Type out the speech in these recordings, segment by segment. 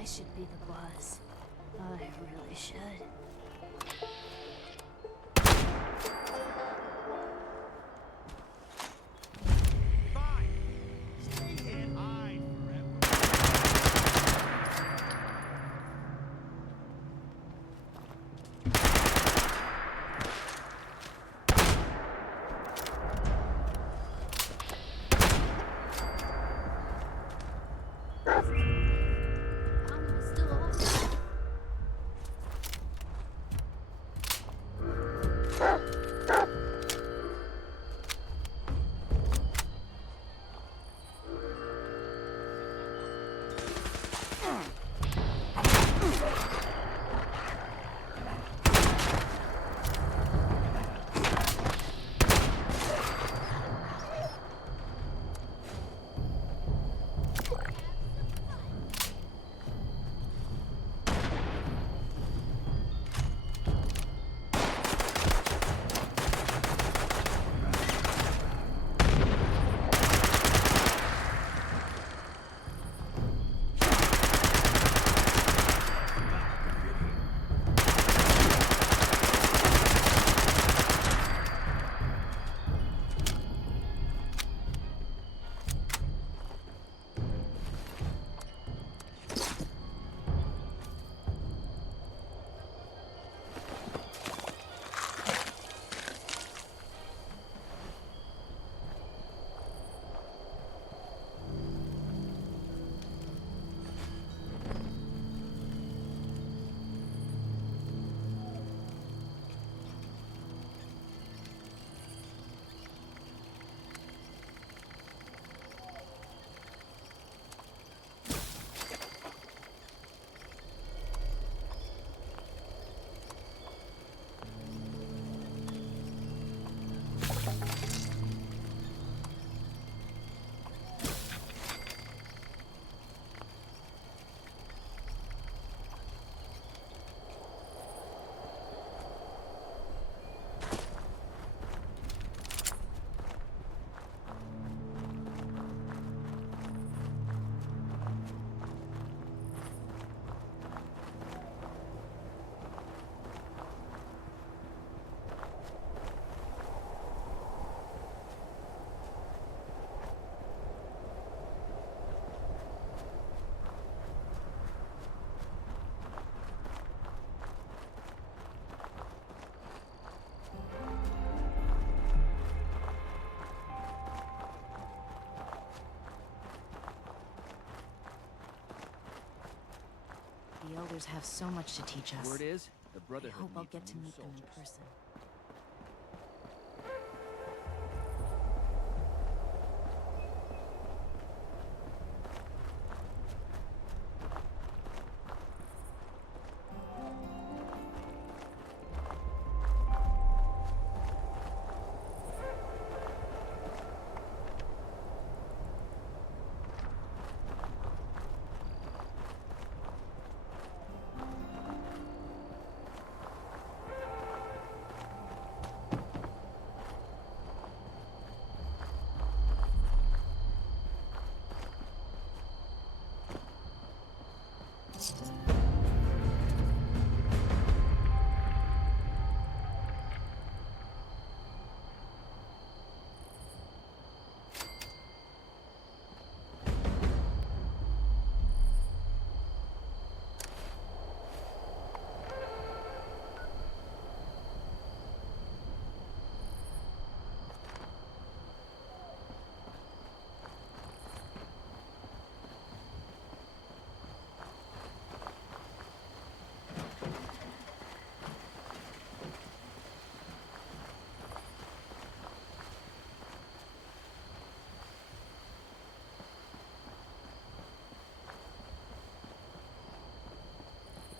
I should be the boss. I really should. The elders have so much to teach us. Word is, the I Brotherhood hope I'll needs get to new meet them in soldiers. person.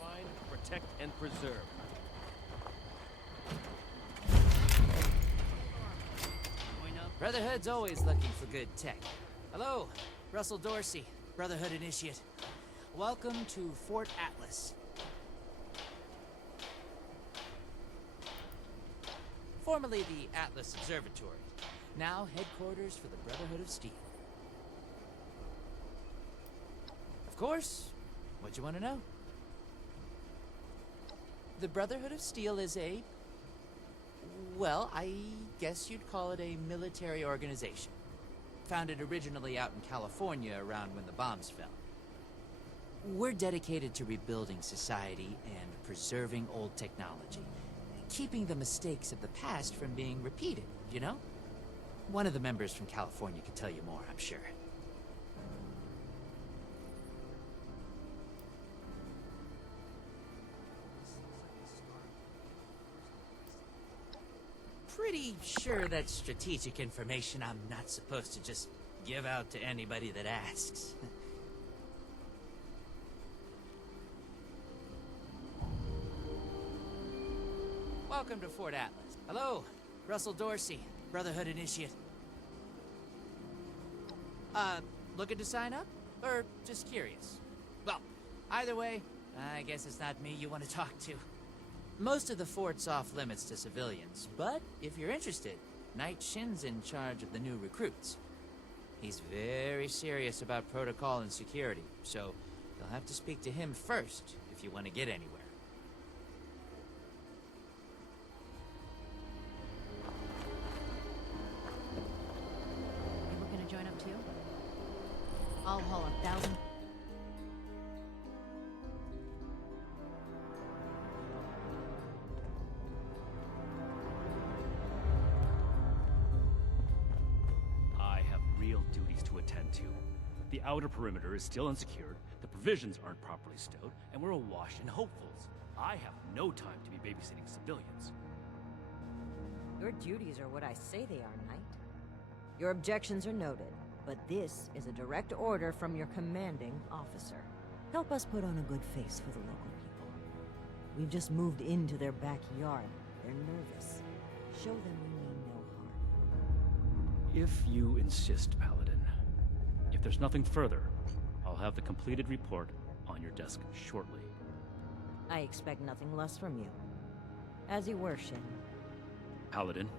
Find, protect, and preserve. Brotherhood's always looking for good tech. Hello, Russell Dorsey, Brotherhood Initiate. Welcome to Fort Atlas. Formerly the Atlas Observatory, now headquarters for the Brotherhood of Steel. Of course, What you want to know? The Brotherhood of Steel is a... well, I guess you'd call it a military organization. Founded originally out in California around when the bombs fell. We're dedicated to rebuilding society and preserving old technology. Keeping the mistakes of the past from being repeated, you know? One of the members from California could tell you more, I'm sure. Pretty sure that's strategic information I'm not supposed to just give out to anybody that asks. Welcome to Fort Atlas. Hello, Russell Dorsey, Brotherhood Initiate. Looking to sign up? Or just curious? Well, either way, I guess it's not me you want to talk to. Most of the fort's off limits to civilians, but if you're interested, Knight Shin's in charge of the new recruits. He's very serious about protocol and security, so you'll have to speak to him first if you want to get anywhere. You looking to join up too? I'll haul 1,000. Duties to attend to. The outer perimeter is still unsecured, the provisions aren't properly stowed, and we're awash in hopefuls. I have no time to be babysitting civilians. Your duties are what I say they are, Knight. Your objections are noted, but this is a direct order from your commanding officer. Help us put on a good face for the local people. We've just moved into their backyard. They're nervous. Show them we mean no harm. If you insist, Paladin. If there's nothing further, I'll have the completed report on your desk shortly. I expect nothing less from you. As you were, Shin. Paladin.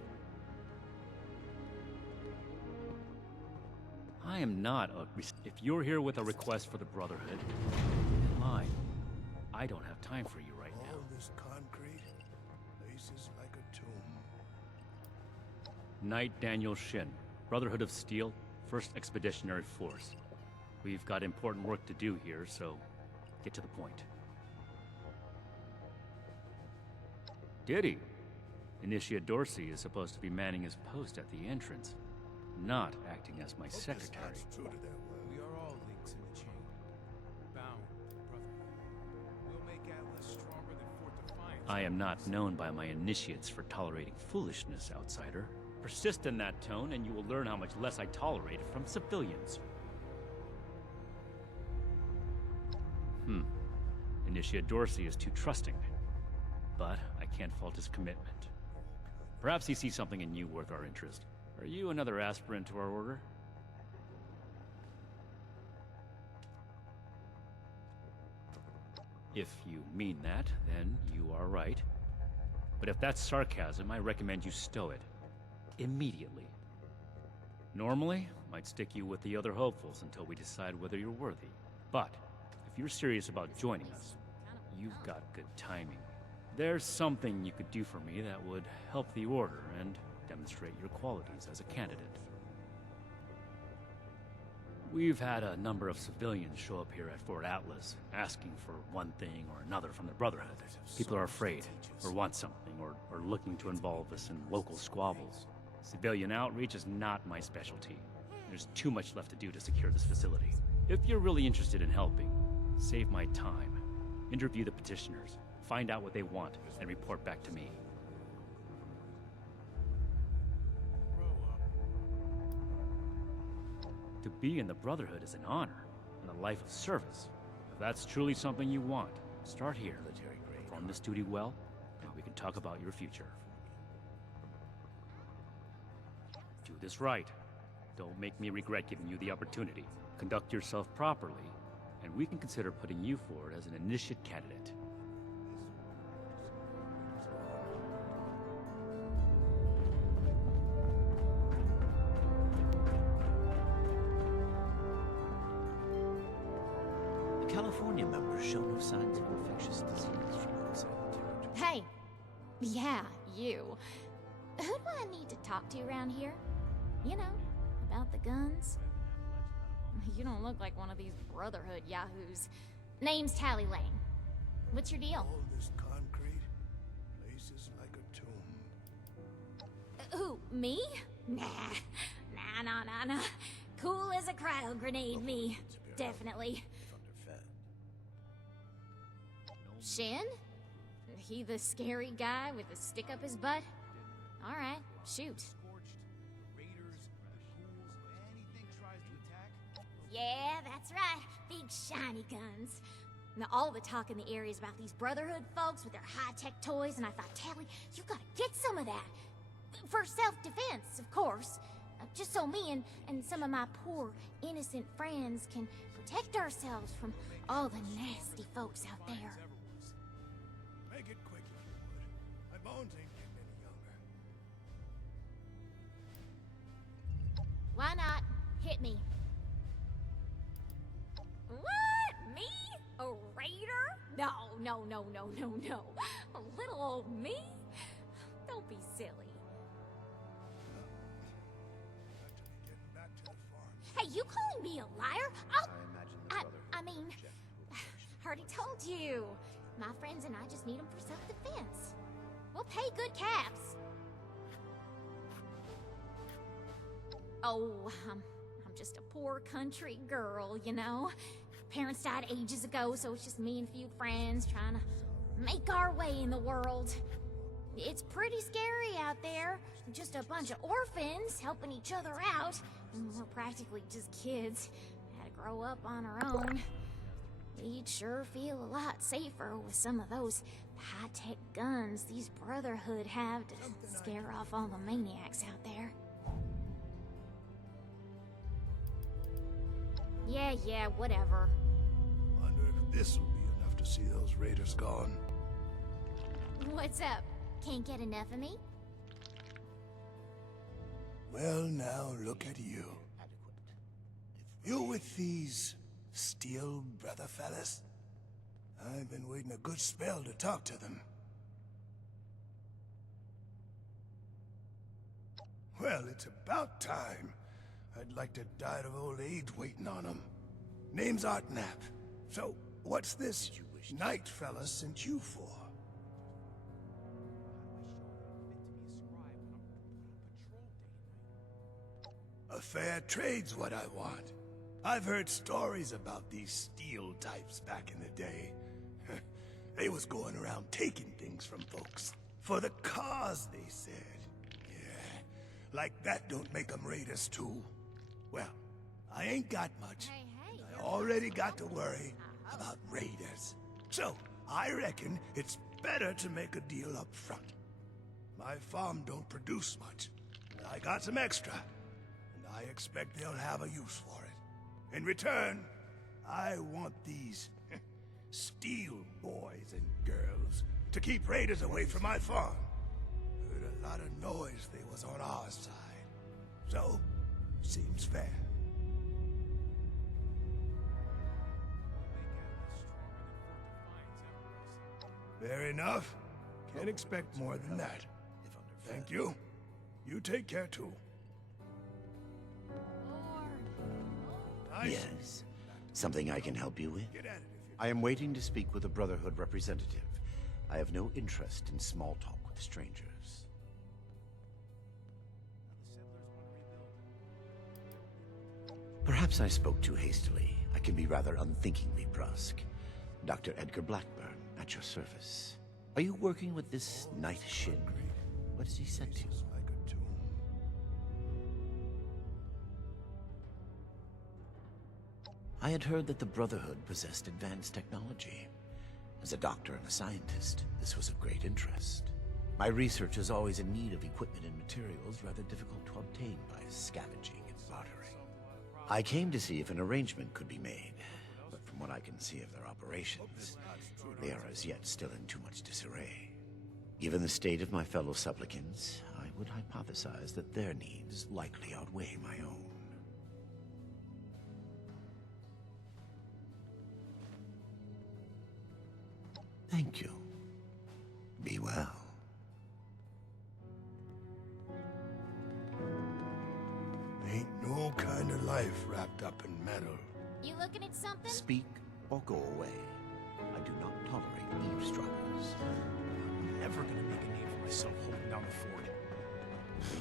I am not a... If you're here with a request for the Brotherhood, then mine. I don't have time for you right now. All this concrete, places like a tomb. Knight Daniel Shin, Brotherhood of Steel, 1st Expeditionary Force. We've got important work to do here, so get to the point. Diddy. Initiate Dorsey is supposed to be manning his post at the entrance, not acting as my secretary. True to their word. We are all links in the chain. Bound, brother. We'll make Atlas stronger than Fort Defiance. I am not known by my initiates for tolerating foolishness, outsider. Persist in that tone, and you will learn how much less I tolerate it from civilians. Initiate Dorsey is too trusting, but I can't fault his commitment. Perhaps he sees something in you worth our interest. Are you another aspirant to our order? If you mean that, then you are right. But if that's sarcasm, I recommend you stow it. Immediately. Normally, I'd stick you with the other hopefuls until we decide whether you're worthy. But, if you're serious about joining us, you've got good timing. There's something you could do for me that would help the Order and demonstrate your qualities as a candidate. We've had a number of civilians show up here at Fort Atlas, asking for one thing or another from the Brotherhood. People are afraid, or want something, or looking to involve us in local squabbles. Civilian outreach is not my specialty. There's too much left to do to secure this facility. If you're really interested in helping, save my time. Interview the petitioners, find out what they want, and report back to me. To be in the Brotherhood is an honor, and a life of service. If that's truly something you want, start here. Perform this duty well, and we can talk about your future. Do this right. Don't make me regret giving you the opportunity. Conduct yourself properly, and we can consider putting you forward as an initiate candidate. California members show no signs of infectious disease from outside the territory. Hey! Yeah, you. Who do I need to talk to around here? You know, about the guns? You don't look like one of these Brotherhood yahoos. Name's Tally Lane. What's your deal? All this concrete, places like a tomb. Who, me? Nah. Nah. Cool as a cryo grenade, me. Definitely. Shin? He the scary guy with the stick up his butt? Alright, shoot. Yeah, that's right. Big shiny guns. Now, all the talk in the area is about these Brotherhood folks with their high-tech toys, and I thought, Tally, you gotta get some of that. For self-defense, of course. Just so me and some of my poor, innocent friends can protect ourselves from all the nasty folks out there. Make it quick if you would. My bones ain't getting any younger. Why not? Hit me. What? Me? A raider? No. A little old me? Don't be silly. Got to be getting back to the farm. Hey, you calling me a liar? I mean, I already told you. My friends and I just need them for self-defense. We'll pay good caps. Oh, I'm just a poor country girl, you know? Parents died ages ago, so it's just me and a few friends trying to make our way in the world. It's pretty scary out there. Just a bunch of orphans helping each other out. And we're practically just kids. Had to grow up on our own. We'd sure feel a lot safer with some of those high-tech guns these Brotherhood have to scare off all the maniacs out there. Yeah, whatever. Wonder if this will be enough to see those raiders gone. What's up? Can't get enough of me? Well, now look at you. You with these steel brother fellas? I've been waiting a good spell to talk to them. Well, it's about time. I'd like to die of old age waiting on them. Name's Artnap. So, what's this night fella sent you for? A fair trade's what I want. I've heard stories about these steel types back in the day. They was going around taking things from folks. For the cause, they said. Yeah, like that don't make them raiders too. Well, I ain't got much. And I already got to worry about raiders. So, I reckon it's better to make a deal up front. My farm don't produce much. And I got some extra. And I expect they'll have a use for it. In return, I want these steel boys and girls to keep raiders away from my farm. Heard a lot of noise they was on our side. So, seems fair. Fair enough. Can't expect more than that. Thank you. You take care too. Yes. Something I can help you with? Get at it if you... I am waiting to speak with a Brotherhood representative. I have no interest in small talk with strangers. Perhaps I spoke too hastily. I can be rather unthinkingly brusque. Dr. Edgar Blackburn, at your service. Are you working with this Knight Shin? What has he said to you? like a tomb. I had heard that the Brotherhood possessed advanced technology. As a doctor and a scientist, this was of great interest. My research is always in need of equipment and materials rather difficult to obtain by scavenging and bartering. I came to see if an arrangement could be made, but from what I can see of their operations, they are as yet still in too much disarray. Given the state of my fellow supplicants, I would hypothesize that their needs likely outweigh my own. Thank you. Be well. Ain't no kind of life wrapped up in metal. You looking at something? Speak or go away. I do not tolerate eavesdroppers. I'm never gonna make a name for myself holding down the fort.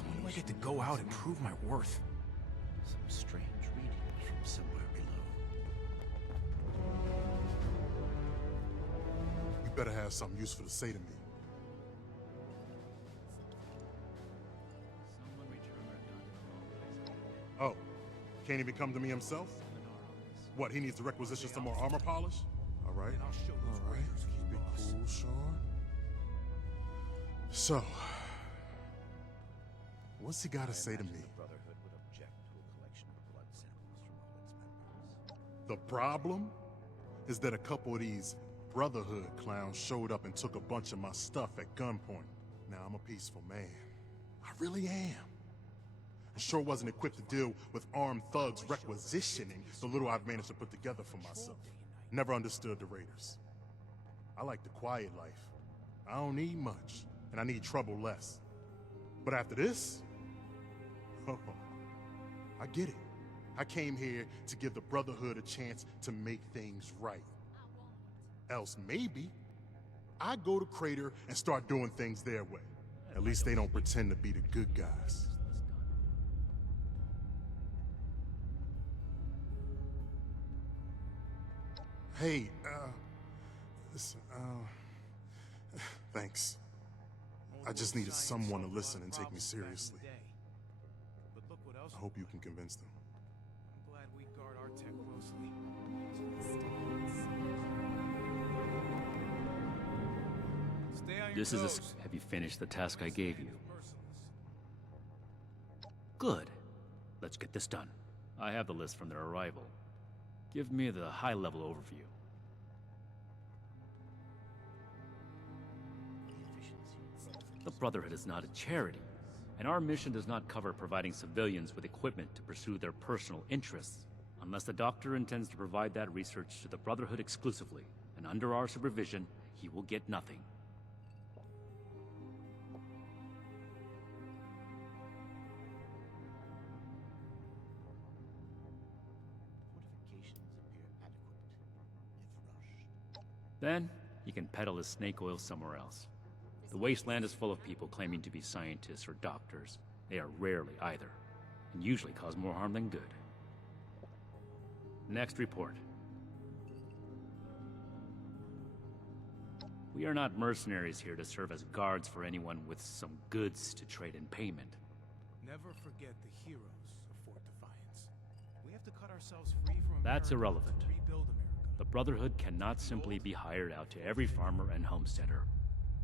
When do I get to go out and prove my worth? Some strange readings from somewhere below. You better have something useful to say to me. Oh, can't even come to me himself? What, he needs to requisition some more armor polish? All right, all right. Keep it cool, Sean. So, what's he got to say to me? Brotherhood would object to a collection of blood samples from all its members. The problem is that a couple of these Brotherhood clowns showed up and took a bunch of my stuff at gunpoint. Now, I'm a peaceful man. I really am. I sure wasn't equipped to deal with armed thugs requisitioning the little I've managed to put together for myself. Never understood the Raiders. I like the quiet life. I don't need much, and I need trouble less. But after this, oh, I get it. I came here to give the Brotherhood a chance to make things right. Else maybe I go to Crater and start doing things their way. At least they don't pretend to be the good guys. Hey, listen, thanks. I just needed someone to listen and take me seriously. But look what else. I hope you can convince them. I'm glad we guard our tech closely. Stay on your This is toes. have you finished the task I gave you? Good. Let's get this done. I have the list from their arrival. Give me the high-level overview. The Brotherhood is not a charity, and our mission does not cover providing civilians with equipment to pursue their personal interests, unless the Doctor intends to provide that research to the Brotherhood exclusively, and under our supervision, he will get nothing. Fortifications appear adequate, if rushed. Then, he can peddle his snake oil somewhere else. The Wasteland is full of people claiming to be scientists or doctors. They are rarely either, and usually cause more harm than good. Next report. We are not mercenaries here to serve as guards for anyone with some goods to trade in payment. Never forget the heroes of Fort Defiance. We have to cut ourselves free from That's America irrelevant. to rebuild America. The Brotherhood cannot simply be hired out to every farmer and homesteader.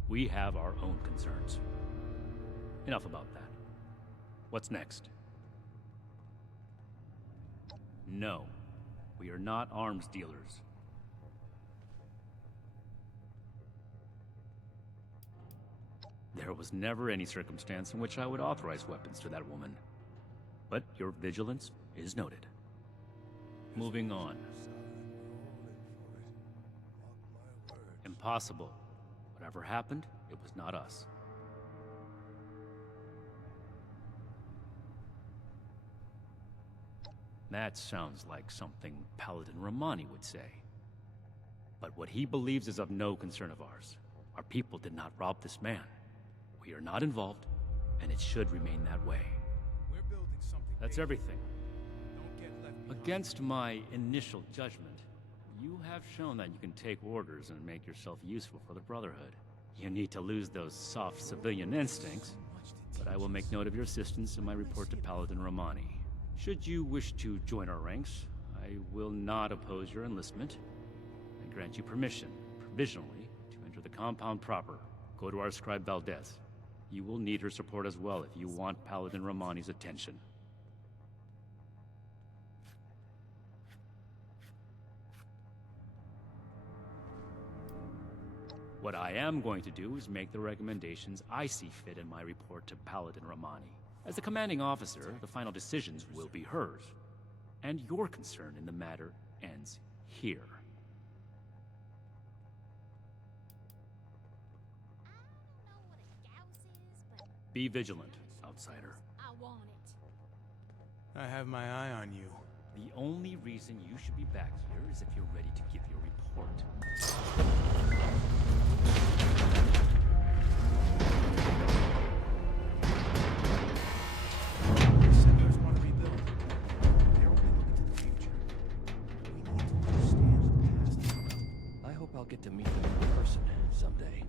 We have our own concerns. Enough about that. What's next? No, we are not arms dealers. There was never any circumstance in which I would authorize weapons to that woman. But your vigilance is noted. Moving on. Impossible. Whatever happened, it was not us. That sounds like something Paladin Rahmani would say. But what he believes is of no concern of ours. Our people did not rob this man. We are not involved, and it should remain that way. We're building something. That's big. everything. Don't get left behind. Against my initial judgment, you have shown that you can take orders and make yourself useful for the Brotherhood. You need to lose those soft civilian instincts, but I will make note of your assistance in my report to Paladin Rahmani. Should you wish to join our ranks, I will not oppose your enlistment. I grant you permission, provisionally, to enter the compound proper. Go to our scribe Valdez. You will need her support as well if you want Paladin Rahmani's attention. What I am going to do is make the recommendations I see fit in my report to Paladin Rahmani. As the commanding officer, the final decisions will be hers. And your concern in the matter ends here. Be vigilant, outsider. I want it. I have my eye on you. The only reason you should be back here is if you're ready to give your report. The settlers want to rebuild. They're only looking to the future. We need to understand the past as well. I hope I'll get to meet them in person someday.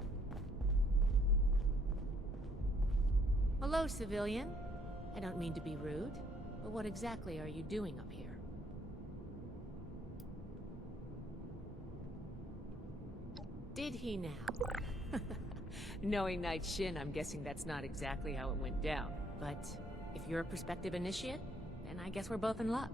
Hello, civilian. I don't mean to be rude, but what exactly are you doing up here? Did he now? Knowing Knight Shin, I'm guessing that's not exactly how it went down. But if you're a prospective initiate, then I guess we're both in luck.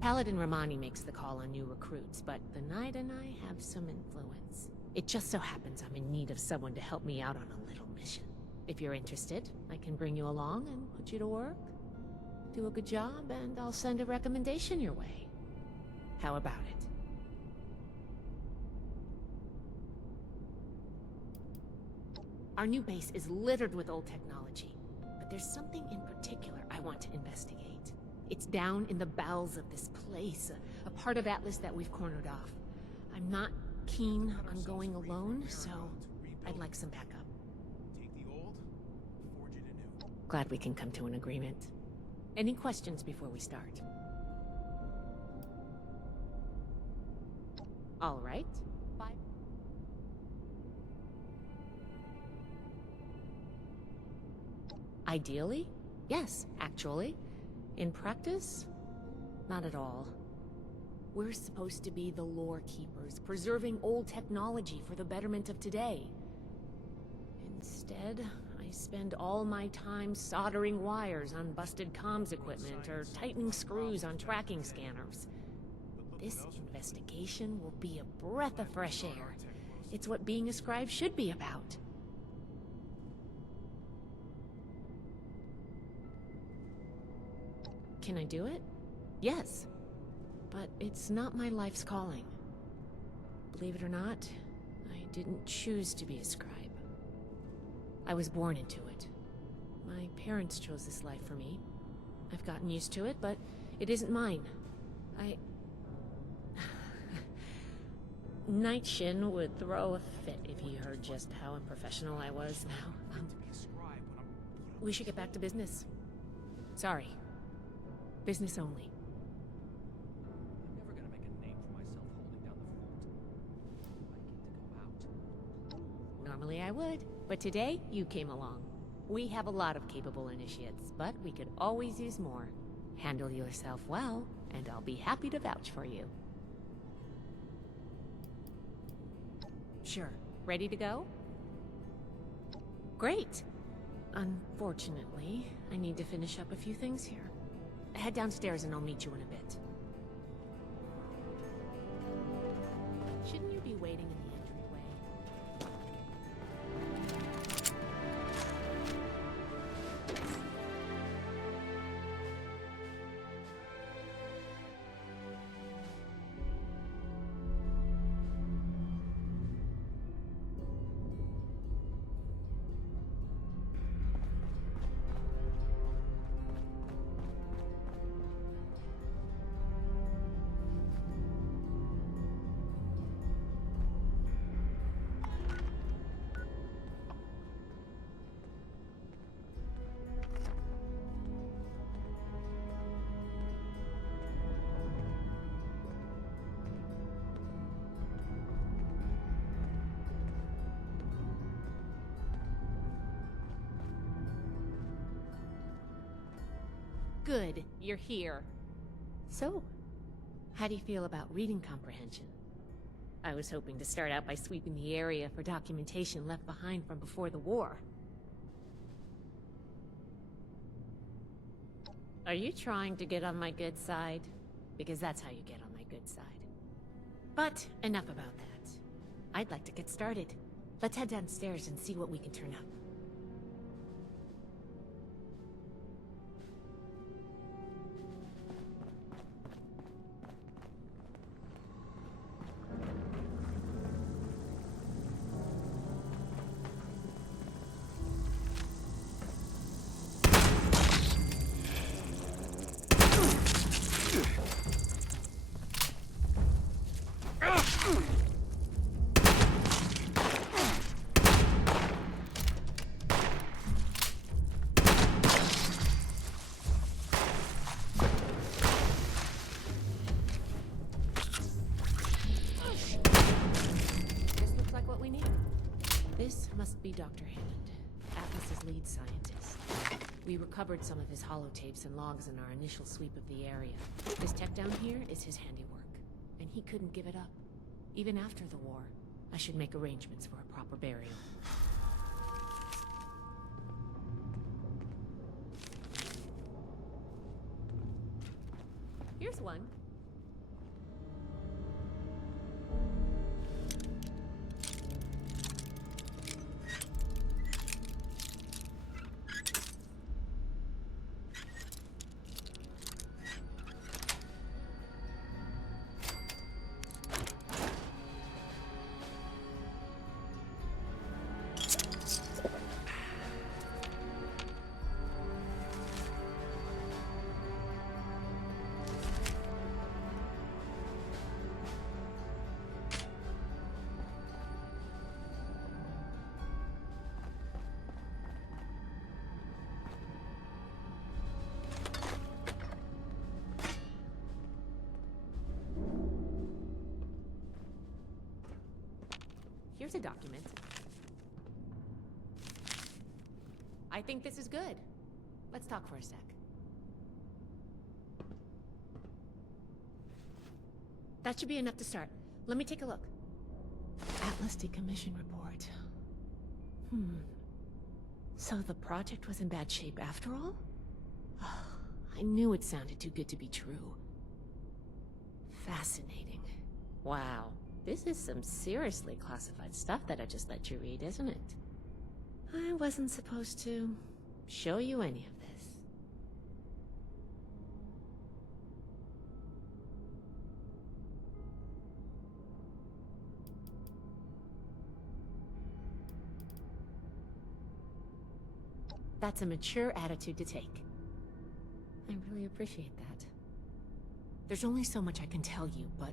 Paladin Rahmani makes the call on new recruits, but the Knight and I have some influence. It just so happens I'm in need of someone to help me out on a little mission. If you're interested, I can bring you along and put you to work. Do a good job, and I'll send a recommendation your way. How about it? Our new base is littered with old technology, but there's something in particular I want to investigate. It's down in the bowels of this place, a part of Atlas that we've cornered off. I'm not keen on going alone, so I'd like some backup. Take the old, forge it anew. Glad we can come to an agreement. Any questions before we start? All right. Bye. Ideally, yes, actually. In practice, not at all. We're supposed to be the lore keepers, preserving old technology for the betterment of today. Instead, I spend all my time soldering wires on busted comms equipment or tightening screws on tracking scanners. This investigation will be a breath of fresh air. It's what being a scribe should be about. Can I do it? Yes. But it's not my life's calling. Believe it or not, I didn't choose to be a scribe. I was born into it. My parents chose this life for me. I've gotten used to it, but it isn't mine. Knight Shin would throw a fit if he heard just how unprofessional I was now. We should get back to business. Sorry. Business only. I'm never gonna make a name for myself holding down the fort. I get to go out. Normally I would, but today you came along. We have a lot of capable initiates, but we could always use more. Handle yourself well, and I'll be happy to vouch for you. Sure. Ready to go? Great! Unfortunately, I need to finish up a few things here. Head downstairs and I'll meet you in a bit. Shouldn't you be waiting in the entryway? Good, you're here. So, how do you feel about reading comprehension? I was hoping to start out by sweeping the area for documentation left behind from before the war. Are you trying to get on my good side? Because that's how you get on my good side. But enough about that. I'd like to get started. Let's head downstairs and see what we can turn up. Dr. Hammond, Atlas's lead scientist. We recovered some of his holotapes and logs in our initial sweep of the area. This tech down here is his handiwork, and he couldn't give it up. Even after the war, I should make arrangements for a proper burial. Here's one. Here's a document. I think this is good. Let's talk for a sec. That should be enough to start. Let me take a look. Atlas decommission report. So the project was in bad shape after all? I knew it sounded too good to be true. Fascinating. Wow. This is some seriously classified stuff that I just let you read, isn't it? I wasn't supposed to show you any of this. That's a mature attitude to take. I really appreciate that. There's only so much I can tell you, but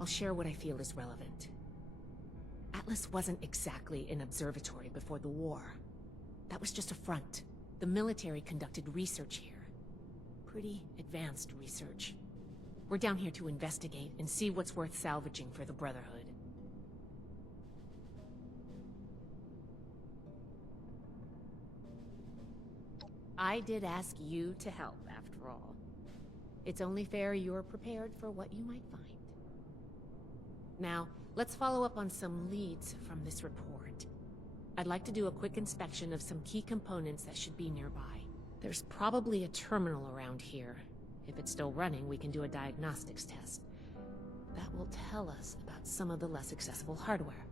I'll share what I feel is relevant. Atlas wasn't exactly an observatory before the war. That was just a front. The military conducted research here. Pretty advanced research. We're down here to investigate and see what's worth salvaging for the Brotherhood. I did ask you to help, after all. It's only fair you're prepared for what you might find. Now, let's follow up on some leads from this report. I'd like to do a quick inspection of some key components that should be nearby. There's probably a terminal around here. If it's still running, we can do a diagnostics test. That will tell us about some of the less accessible hardware.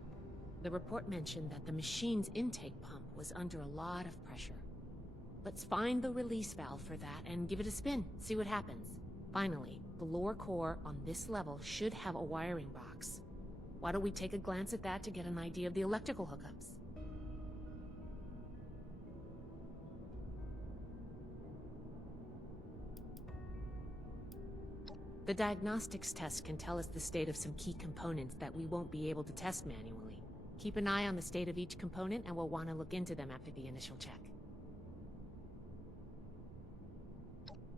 The report mentioned that the machine's intake pump was under a lot of pressure. Let's find the release valve for that and give it a spin, see what happens. Finally, the lower core on this level should have a wiring box. Why don't we take a glance at that to get an idea of the electrical hookups? The diagnostics test can tell us the state of some key components that we won't be able to test manually. Keep an eye on the state of each component and we'll want to look into them after the initial check.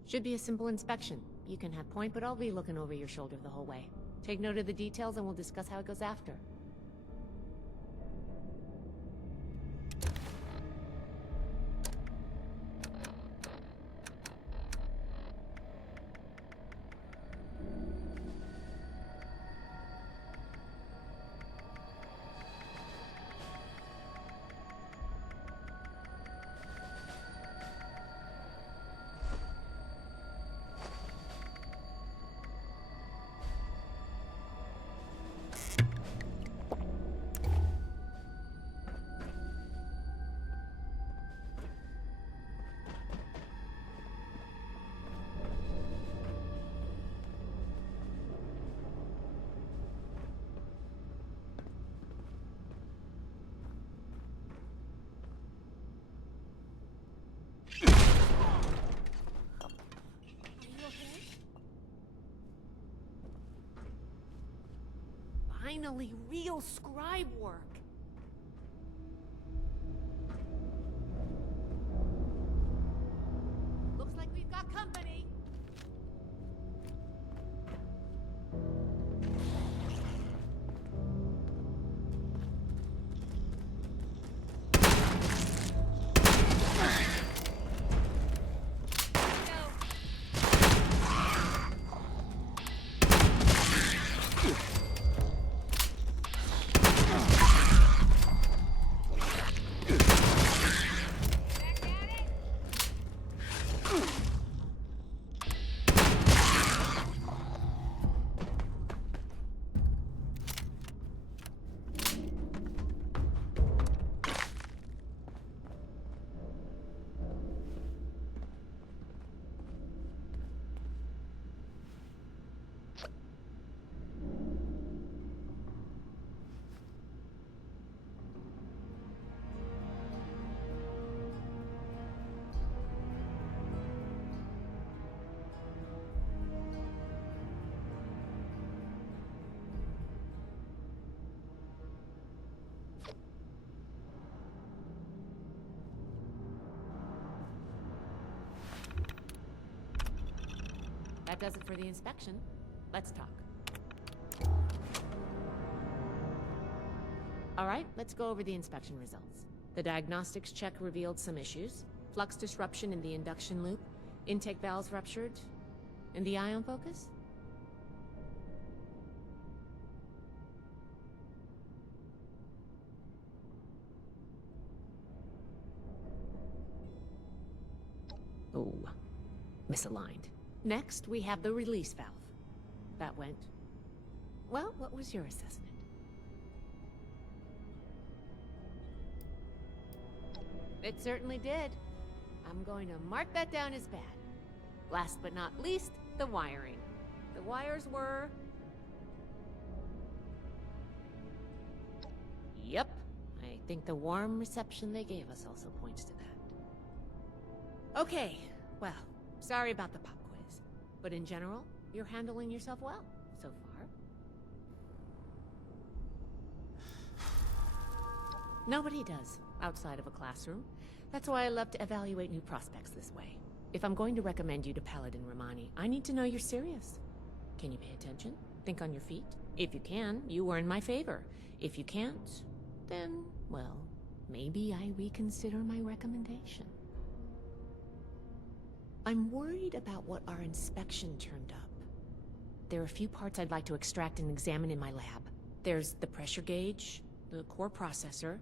Should be a simple inspection. You can have point, but I'll be looking over your shoulder the whole way. Take note of the details and we'll discuss how it goes after. Finally, real scribe work. Looks like we've got company. does it for the inspection. Let's talk. All right, let's go over the inspection results. The diagnostics check revealed some issues. Flux disruption in the induction loop, intake valves ruptured, and the ion focus? Oh, misaligned. Next, we have the release valve. That went... Well, what was your assessment? It certainly did. I'm going to mark that down as bad. Last but not least, the wiring. The wires were... Yep. I think the warm reception they gave us also points to that. Okay, well, sorry about the pop quiz. But in general, you're handling yourself well, so far. Nobody does, outside of a classroom. That's why I love to evaluate new prospects this way. If I'm going to recommend you to Paladin Rahmani, I need to know you're serious. Can you pay attention? Think on your feet? If you can, you are in my favor. If you can't, then, well, maybe I reconsider my recommendation. I'm worried about what our inspection turned up. There are a few parts I'd like to extract and examine in my lab. There's the pressure gauge, the core processor,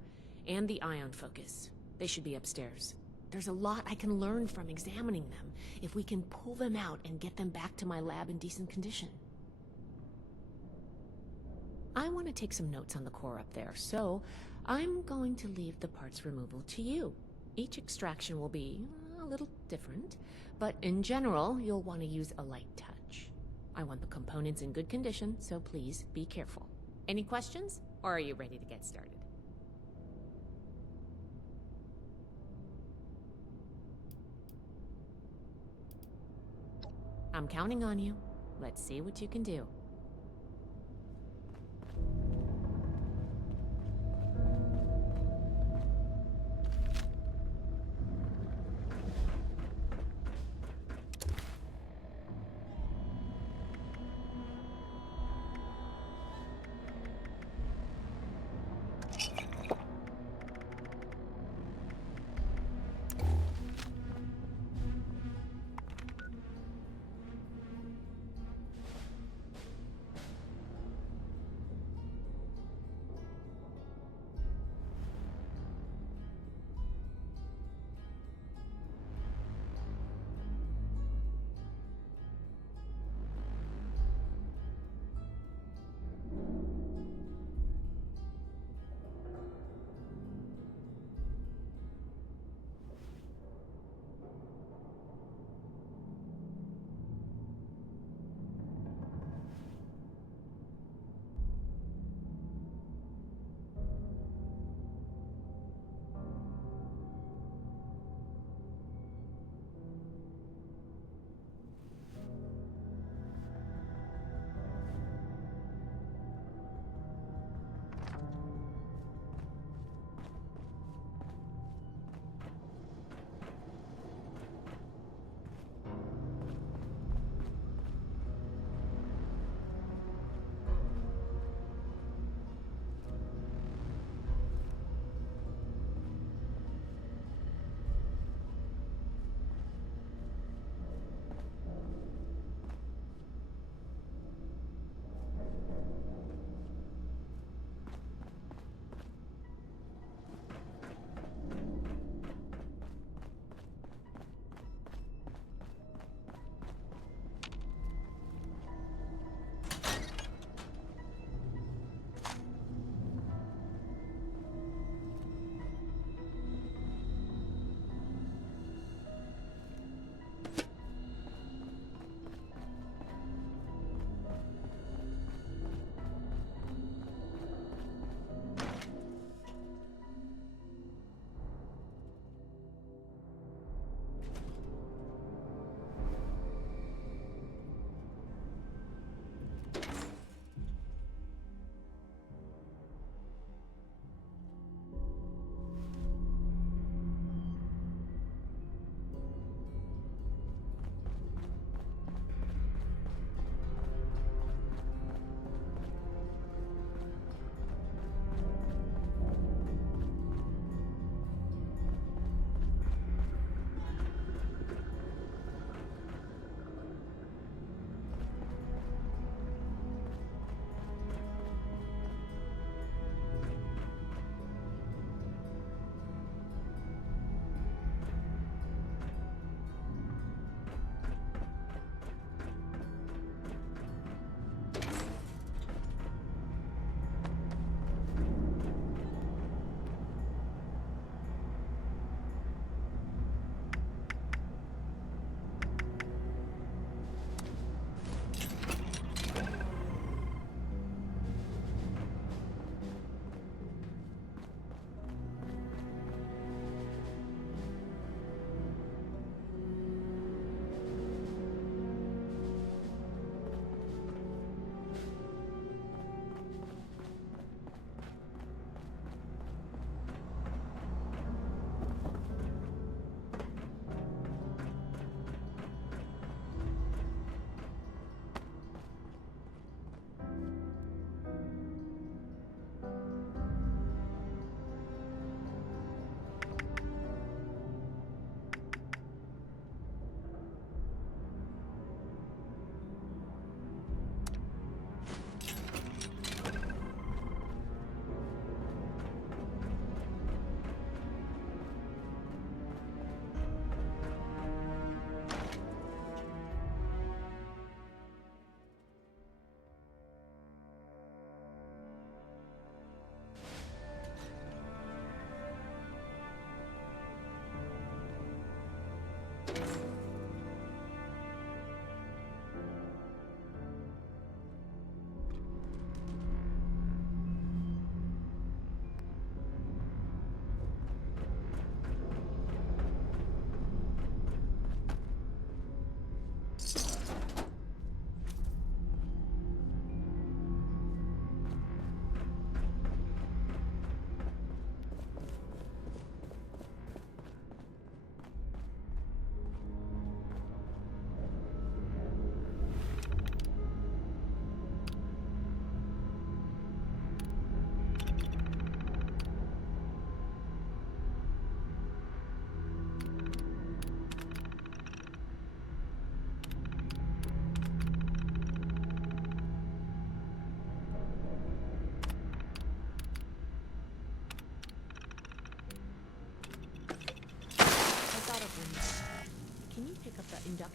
and the ion focus. They should be upstairs. There's a lot I can learn from examining them, if we can pull them out and get them back to my lab in decent condition. I want to take some notes on the core up there, so I'm going to leave the parts removal to you. Each extraction will be a little different, but in general, you'll want to use a light touch. I want the components in good condition, so please be careful. Any questions, or are you ready to get started? I'm counting on you. Let's see what you can do.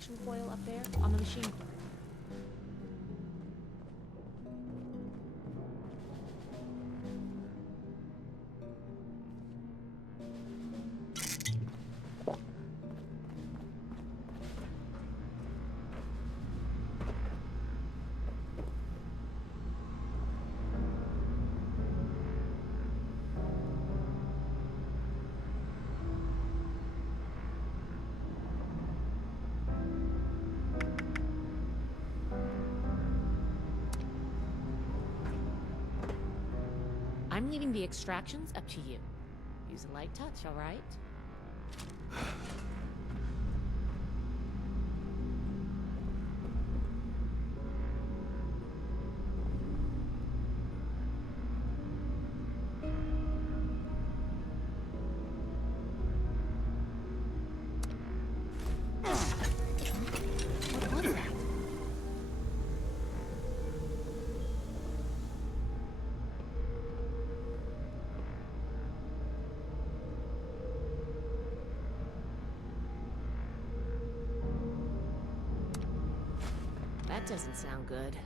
induction coil up there on the machine clerk. I'm leaving the extractions up to you. Use a light touch, all right? What was that? That doesn't sound good.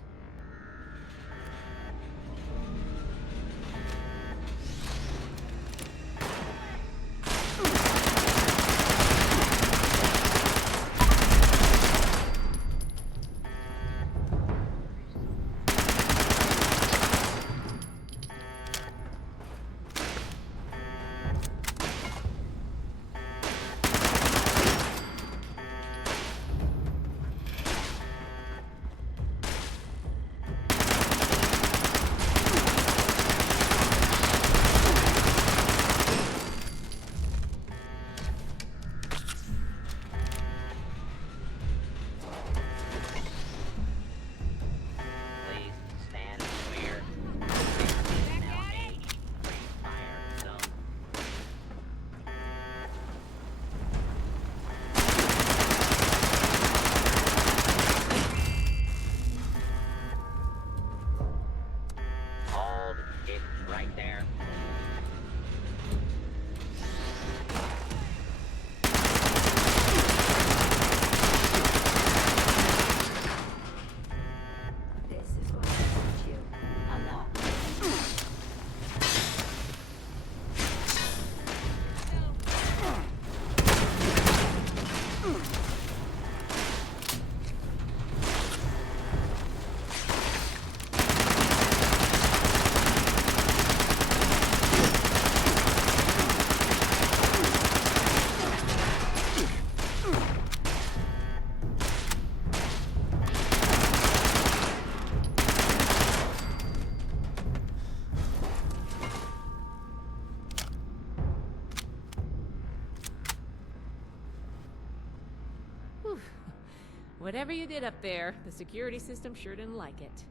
Whatever you did up there, the security system sure didn't like it.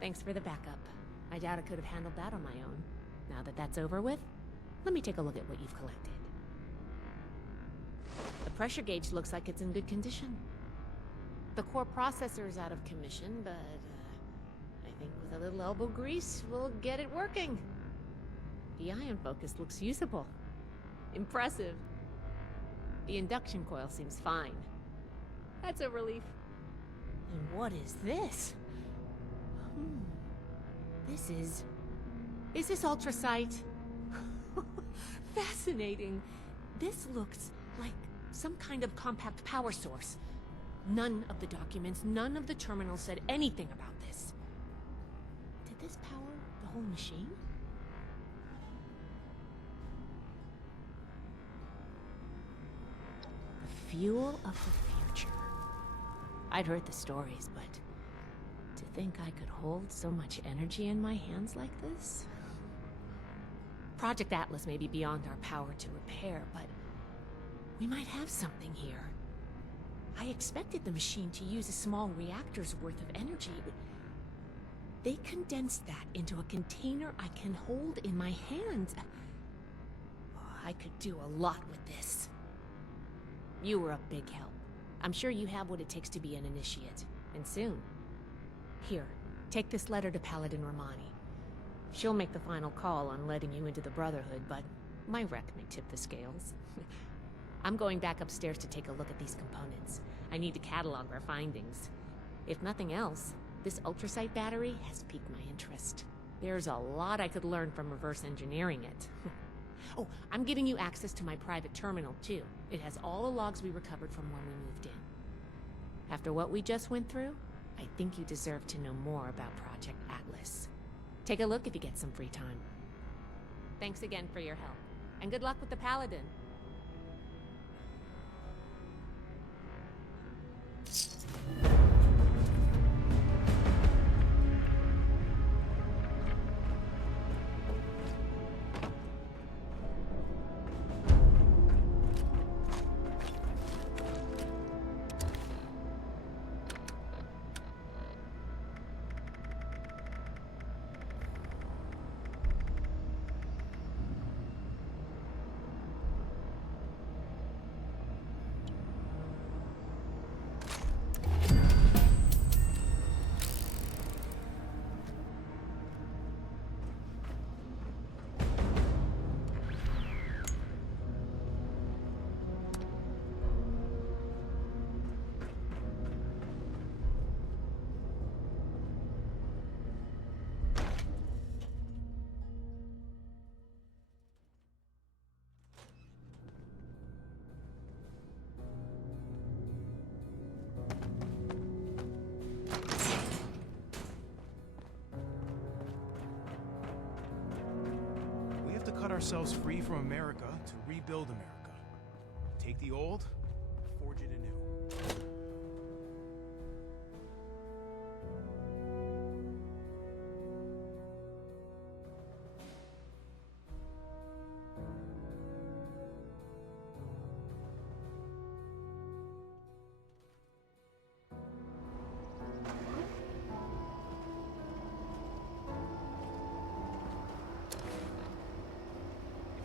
Thanks for the backup. I doubt I could have handled that on my own. Now that that's over with, let me take a look at what you've collected. The pressure gauge looks like it's in good condition. The core processor is out of commission, but I think with a little elbow grease, we'll get it working. The ion focus looks usable. Impressive. The induction coil seems fine. That's a relief. And what is this? Is this ultrasight? Fascinating. This looks like some kind of compact power source. None of the documents, none of the terminals said anything about this. Did this power the whole machine? The fuel of the future. I'd heard the stories, but to think I could hold so much energy in my hands like this? Project Atlas may be beyond our power to repair, but we might have something here. I expected the machine to use a small reactor's worth of energy, but they condensed that into a container I can hold in my hands. I could do a lot with this. You were a big help. I'm sure you have what it takes to be an initiate, and soon. Here, take this letter to Paladin Rahmani. She'll make the final call on letting you into the Brotherhood, but my wreck may tip the scales. I'm going back upstairs to take a look at these components. I need to catalog our findings. If nothing else, this ultrasight battery has piqued my interest. There's a lot I could learn from reverse engineering it. Oh, I'm giving you access to my private terminal, too. It has all the logs we recovered from when we moved in. After what we just went through, I think you deserve to know more about Project Atlas. Take a look if you get some free time. Thanks again for your help, and good luck with the Paladin. Cut ourselves free from America to rebuild America. Take the old, forge it anew.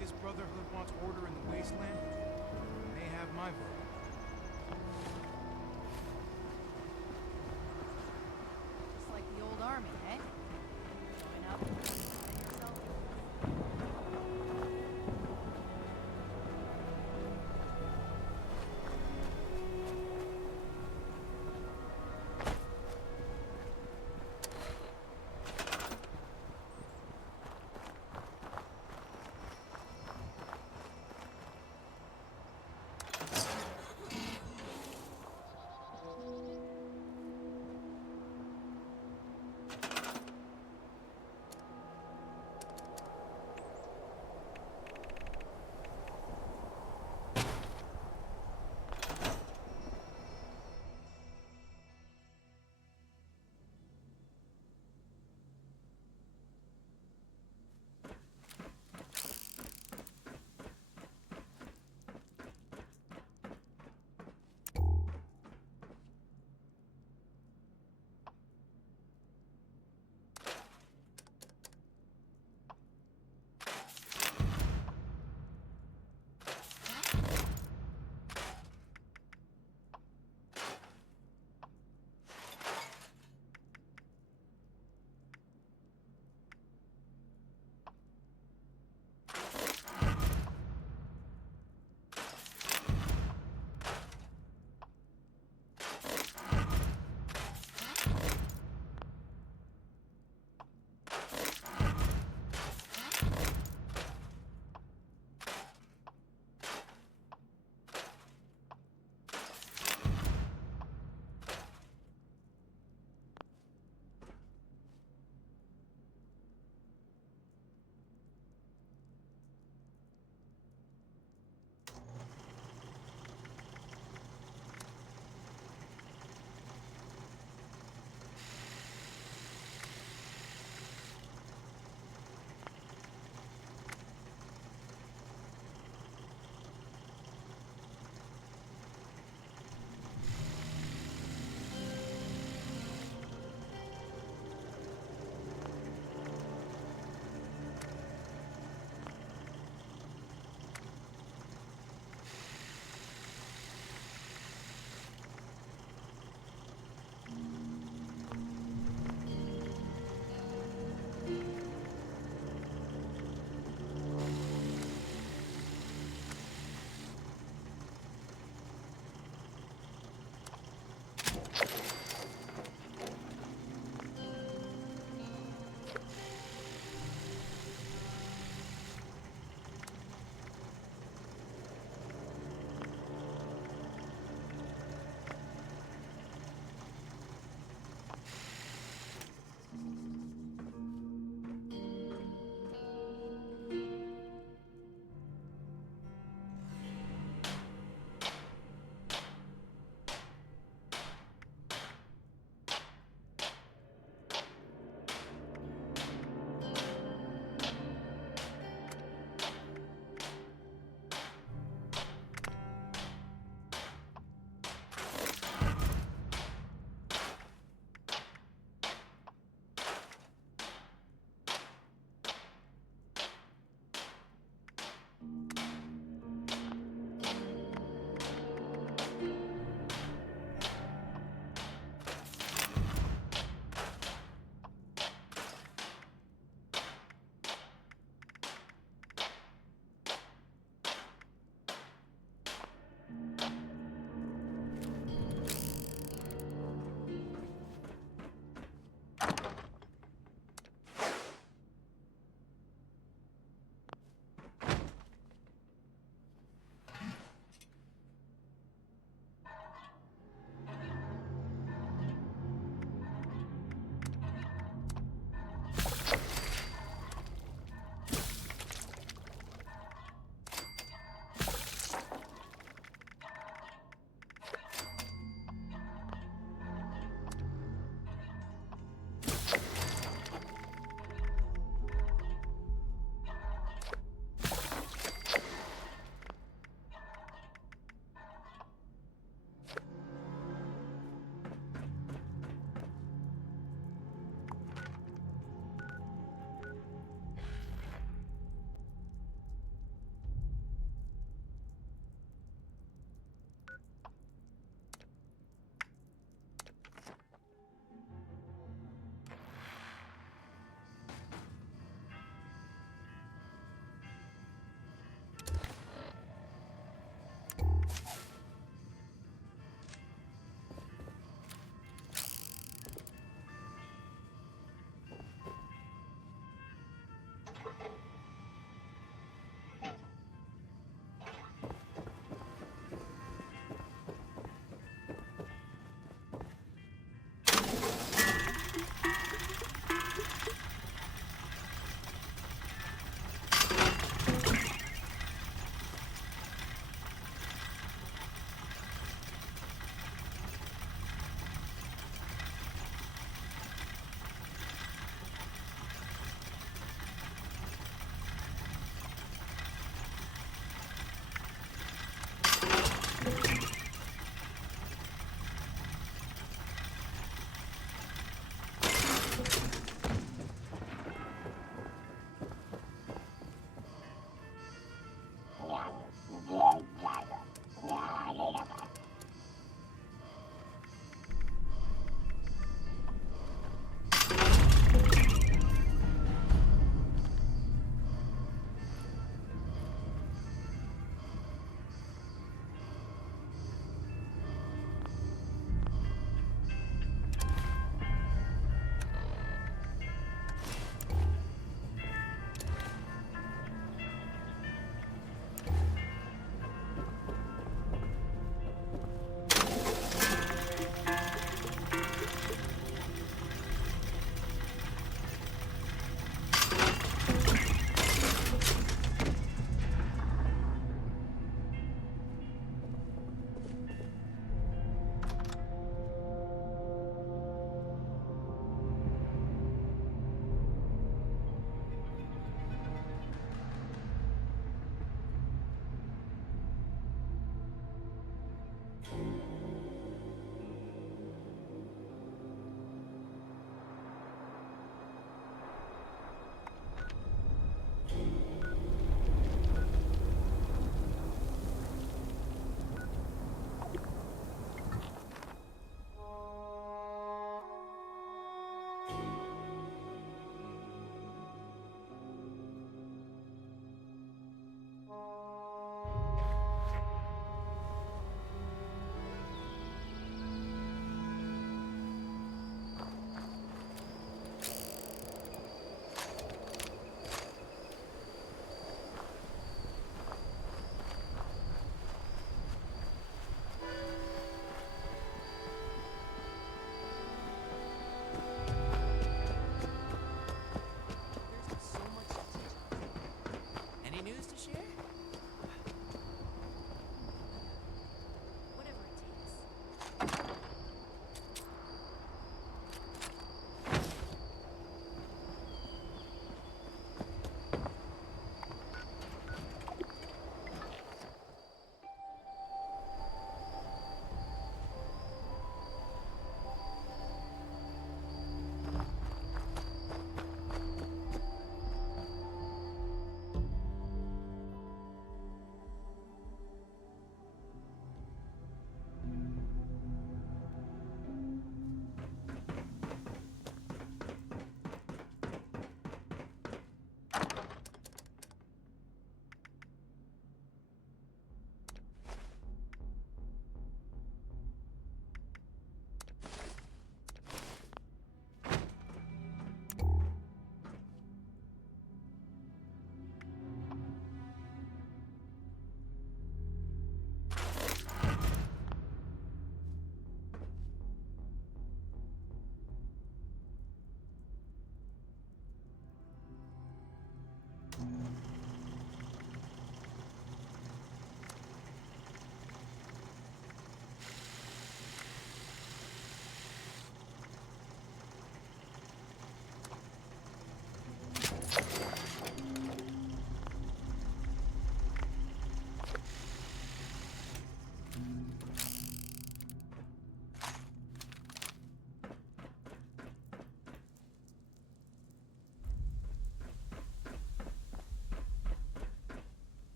This Brotherhood wants order in the Wasteland, they have my vote. Just like the old army, eh? Join up and find yourself.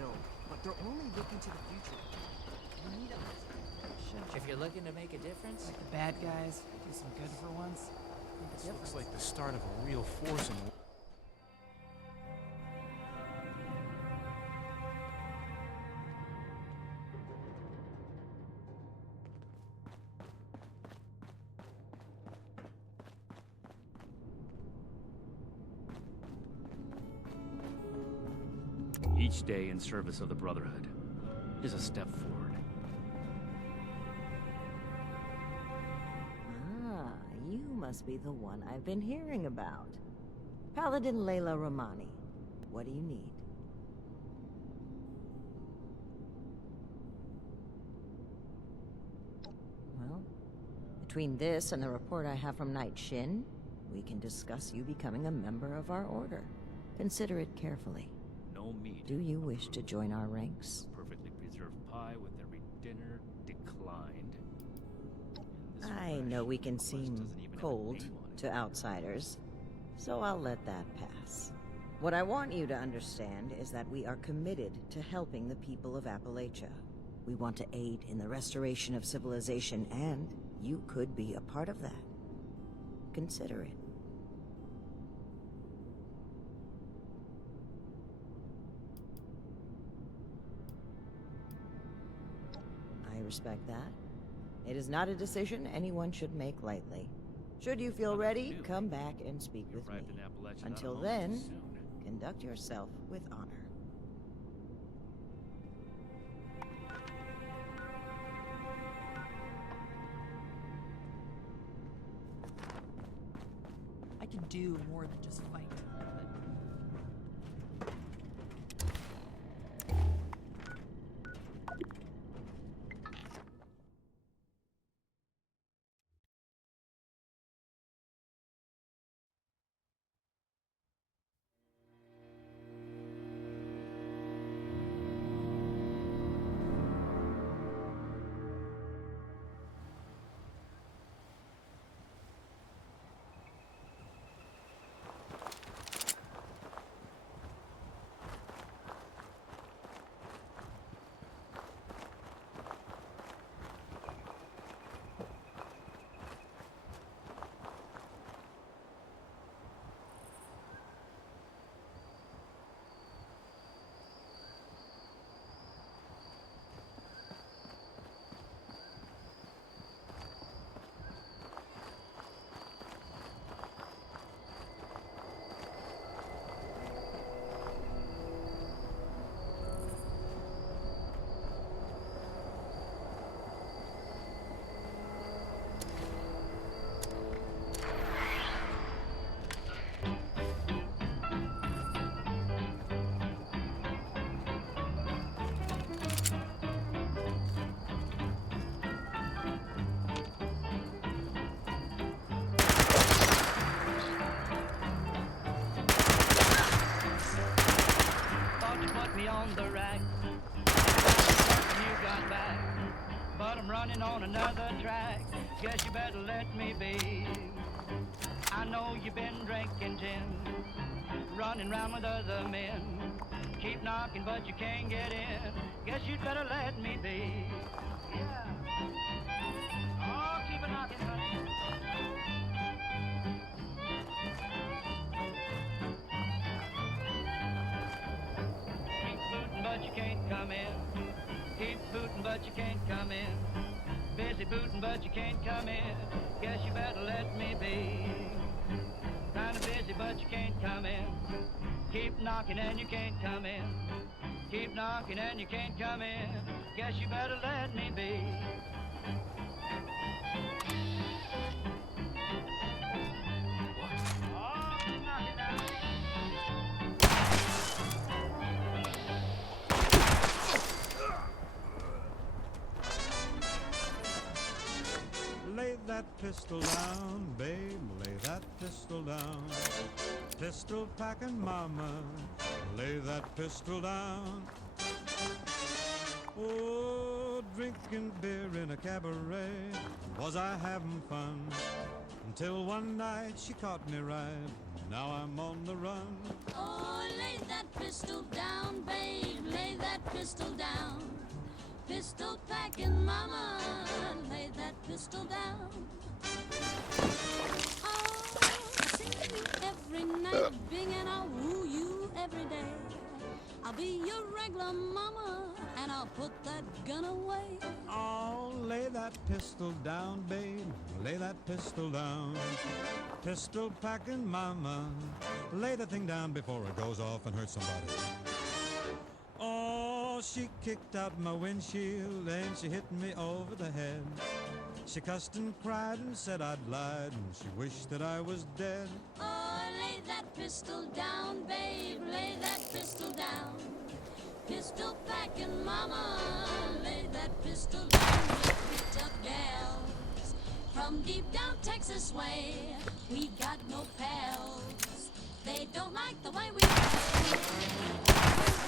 rebuild, but they're only looking to the future. We need us. If you're looking to make a difference, Like the bad guys, do some good for once. This looks like the start of a real force in the... Each day in service of the Brotherhood is a step forward. Ah, you must be the one I've been hearing about. Paladin Rahmani. What do you need? Well, between this and the report I have from Knight Shin, we can discuss you becoming a member of our order. Consider it carefully. No meat. Do you wish to join our ranks? Perfectly preserved pie with every dinner declined. And this I fresh know we can quest seem doesn't even have a cold name on it. to outsiders, so I'll let that pass. What I want you to understand is that we are committed to helping the people of Appalachia. We want to aid in the restoration of civilization, and you could be a part of that. Consider it. I respect that. It is not a decision anyone should make lightly. Should you feel Nothing ready, new. come back and speak You with me. arrived in Appalachia not Until alone then, too soon. conduct yourself with honor. I can do more than just fight. running on another track. Guess you better let me be. I know you've been drinking gin, running around with other men. Keep knocking, but you can't get in. Guess you'd better let me be. Yeah. Oh, keep it knocking, honey. Keep booting, but you can't come in. Keep booting, but you can't come in. Busy booting, but you can't come in. Guess you better let me be. Kinda busy, but you can't come in. Keep knocking and you can't come in. Keep knocking and you can't come in. Guess you better let me be. Oh, keep knocking now. Lay that pistol down, babe, lay that pistol down. Pistol packing mama, lay that pistol down. Oh, drinking beer in a cabaret, was I having fun? Until one night she caught me right. Now I'm on the run. Oh, lay that pistol down, babe. Lay that pistol down. Pistol packing mama. Lay that pistol down. I'll sing to you every night, Bing, and I'll woo you every day. I'll be your regular mama, and I'll put that gun away. Oh, lay that pistol down, babe. Lay that pistol down. Pistol packing mama. Lay the thing down before it goes off and hurts somebody. Oh, she kicked out my windshield and she hit me over the head. She cussed and cried and said I'd lied, and she wished that I was dead. Oh, lay that pistol down, babe. Lay that pistol down. Pistol packing mama. Lay that pistol down. With tough gals from deep down Texas way. We got no pals. They don't like the way we play.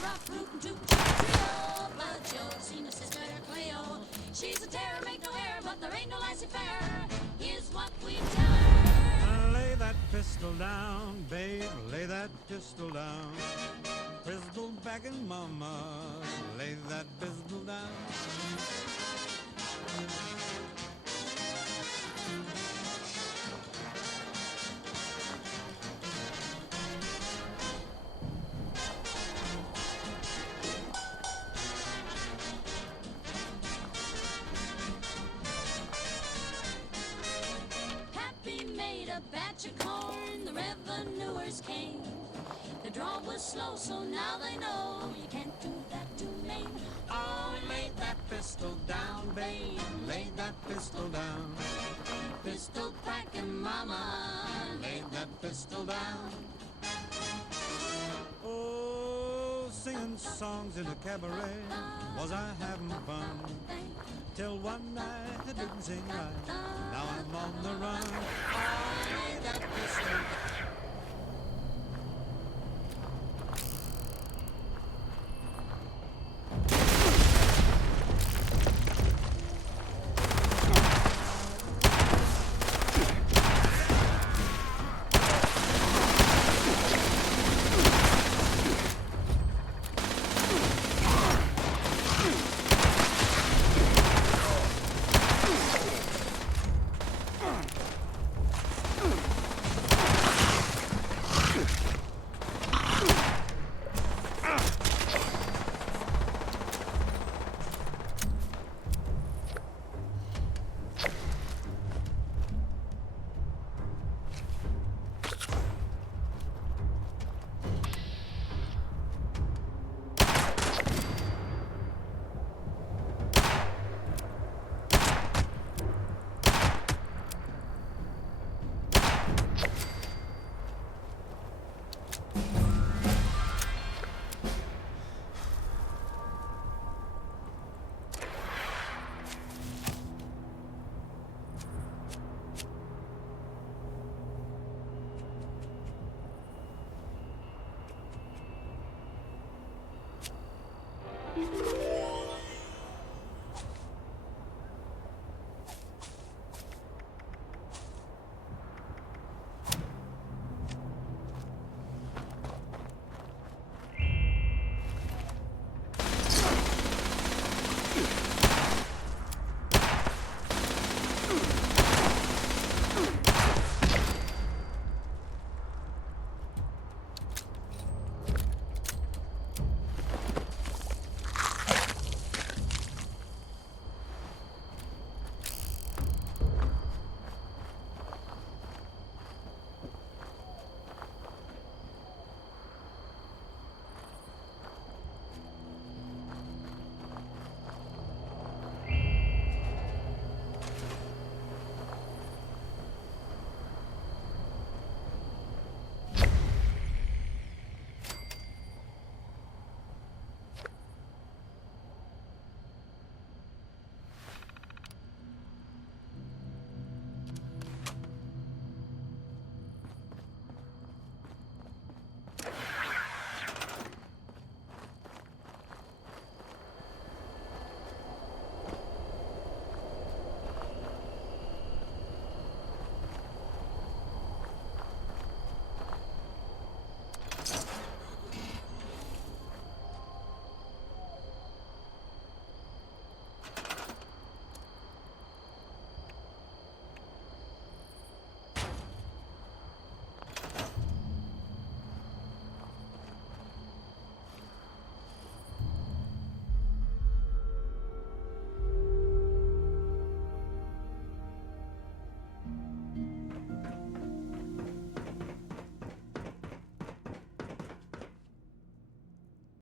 Rock, rootin', toot, trio. But Joe's seen her sister Cleo. She's a terror, make no error, but there ain't no laissez-faire. Here's what we tell her. Lay that pistol down, babe. Lay that pistol down. Pistol packing mama. Lay that pistol down. Happy made a batch of corn, the revenuers came. The draw was slow, so now they know you can't do that to me. Oh, lay that pistol down, babe. Lay that pistol down. Pistol packing mama. Lay that pistol down. Oh, singing songs in a cabaret. Was I having fun? Till one night I didn't sing right. Now I'm on the run. Oh, lay that pistol down.